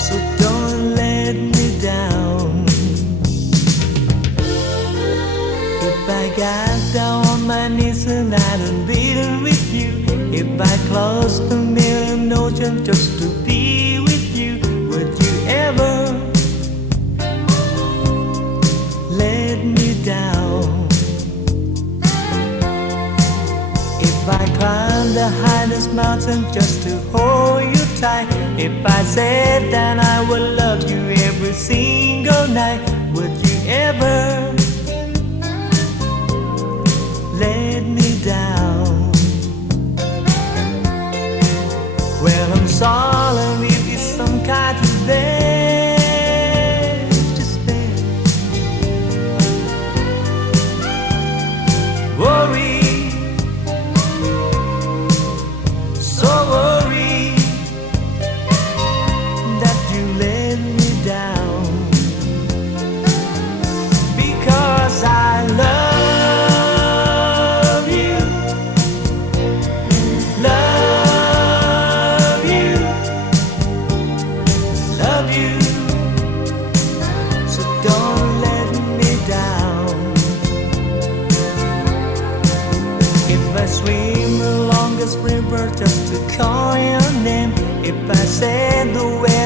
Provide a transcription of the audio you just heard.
so don't let me down. If I got down on my knees and I don't deal with you, if I crossed a million oceans just to be with you, would you ever let me down? If I climb the highest mountain just to hold you tight, if I said that I would love you every single night, would you ever let me down? Well, I'm sorry if it's some kind of despair. Worry, so worry that you let me down, because I love you, love you, love you, so don't let me down. If I swim the longest river just to call your name, if I said the way